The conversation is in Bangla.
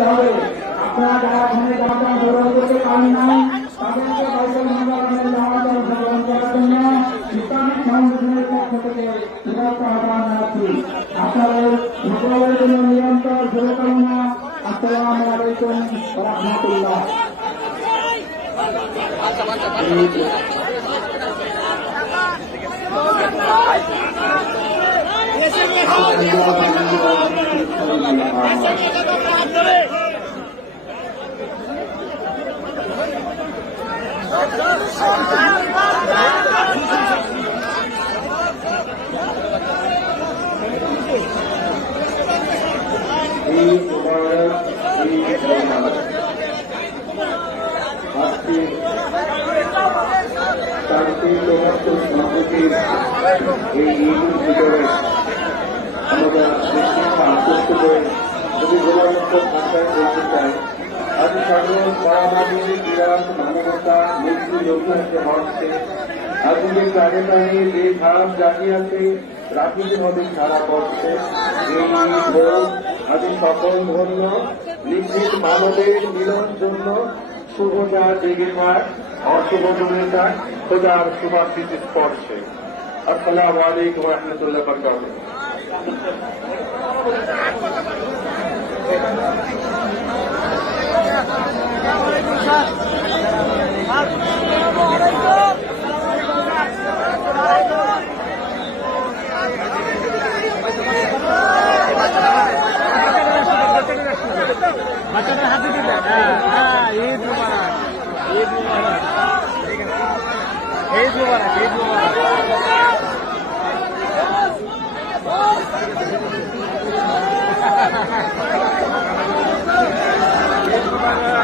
দিতে হবে। আপনারা যারা এখানে জামাতে অংশগ্রহণ করতে পারেন নাই তাদেরকে বাইতুল মুকাররমের জামাতে অংশগ্রহণ করার জন্য ইসলামিক ফাউন্ডেশনের পক্ষ থেকে বিরক্ত আহ্বান জানাচ্ছি। আপনাদের সকলের জন্য নিরন্তর শুভকামনা। আসসালামু আলাইকুম ওয়া রাহমাতুল্লাহ। আজকে কাজে যে খারাপ জাতি আছে রাজনীতিভাবে সারা করছে আজ সকল ধন্য নিশ্চিত মানবের মিলন জন্য শুভতা জেগে থাক অশুভ জমে থাক খোদার শুভাকৃতি স্পর্শে। আসসালামু আলাইকুম ওয়া রাহমাতুল্লাহি ওয়া বারাকাতুহু। বাচ্চাদের হাতে দিবে। ঈদ মুবারক, ঈদ মুবারক, ঈদ মুবারক, ঈদ মুবারক। ঈদ মুবারক।